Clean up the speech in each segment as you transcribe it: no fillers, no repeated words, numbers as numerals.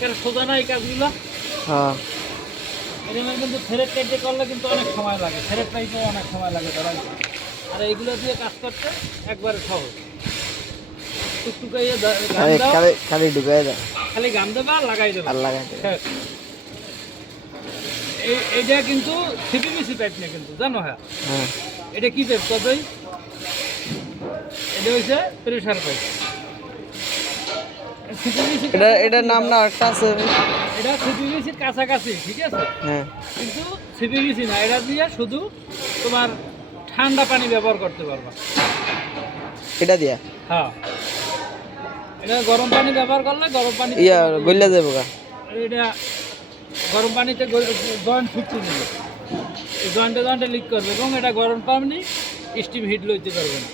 একেবারে সোজা না এই কাজগুলো। হ্যাঁ এরকম কিন্তু থ্রেড কেটে করলে কিন্তু অনেক সময় লাগে, থ্রেড টাইপেও অনেক সময় লাগে ধরা। আর এইগুলো দিয়ে কাজ করতে একবারে সহজ। টুকটুকাইয়ে গান দাও, খালি খালি ঢুকাই দাও খালি গান দেবা আর লাগাই দেবা। আর লাগাই দাও। শেষ। এইটা কিন্তু সিপিবিসি পাইপ না কিন্তু, জানো? হ্যাঁ, হ্যাঁ এটা কি পাইপ কতই? এটা হচ্ছে প্রেসার পাইপ। সিপিবিসি এটার নাম না একটা আছে। এটা সিপিবিসির কাছাকাছি, ঠিক আছে, হ্যাঁ কিন্তু সিপিবিসি না। এটা দিয়ে শুধু তোমার ঠান্ডা পানি ব্যবহার করতে পারবা। এটা দিয়া হ্যাঁ, এটা গরম পানি ব্যবহার করলে গরম পানি গইলা যাবো গা। এটা গরম পানিতে জয়েন্ট ফুটতে দিবে, এই জয়েন্টে লিক করবে এবং এটা গরম পানি স্টিম হিট লইতে পারবে না।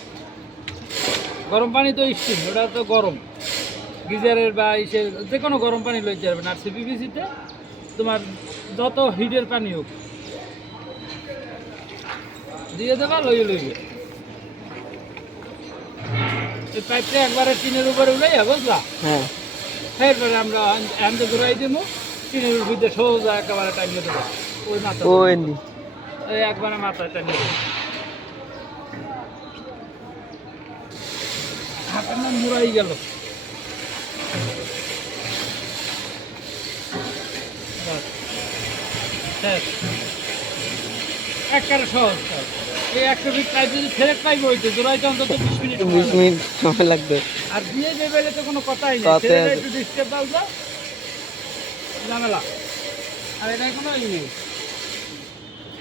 গরম পানি তো স্টিম, ওটা তো গরম, গিজারের বা ইসের যে কোনো গরম পানি লইতে পারবে না। আর সিপিবিসিতে তোমার যত হিটের পানি হোক দিয়ে দেবা, লইবে। এই পাইপটা একবারে টিনের উপরে উঠাইয়া, বুঝলা? হ্যাঁ এরপরে আমরা হ্যান্ডে ঘুরাই দেবো, টিনের ভিতরে সোজা একেবারে টাইমিয়ে দেবো। ওই মাথা ওই নি এই একবারে মাথায় টাইমিয়ে দেবো। হাতের নাম মুড়াই গেল। একেবারে সহজ কাজ। এই 100 ফিট পাইপ যদি থ্রেড পাইপ হইতো জোড়াইতে অন্তত 20 মিনিট সময় 20 লাগতো। মিনিট সময় লাগবে। আর দিয়ে দেবে তো কোনো কথাই নেই, কথাই থ্রেড আছে। একটু ডিস্টার্ব দাও, ঝামেলা। আর এটাই কোনো ই নেই।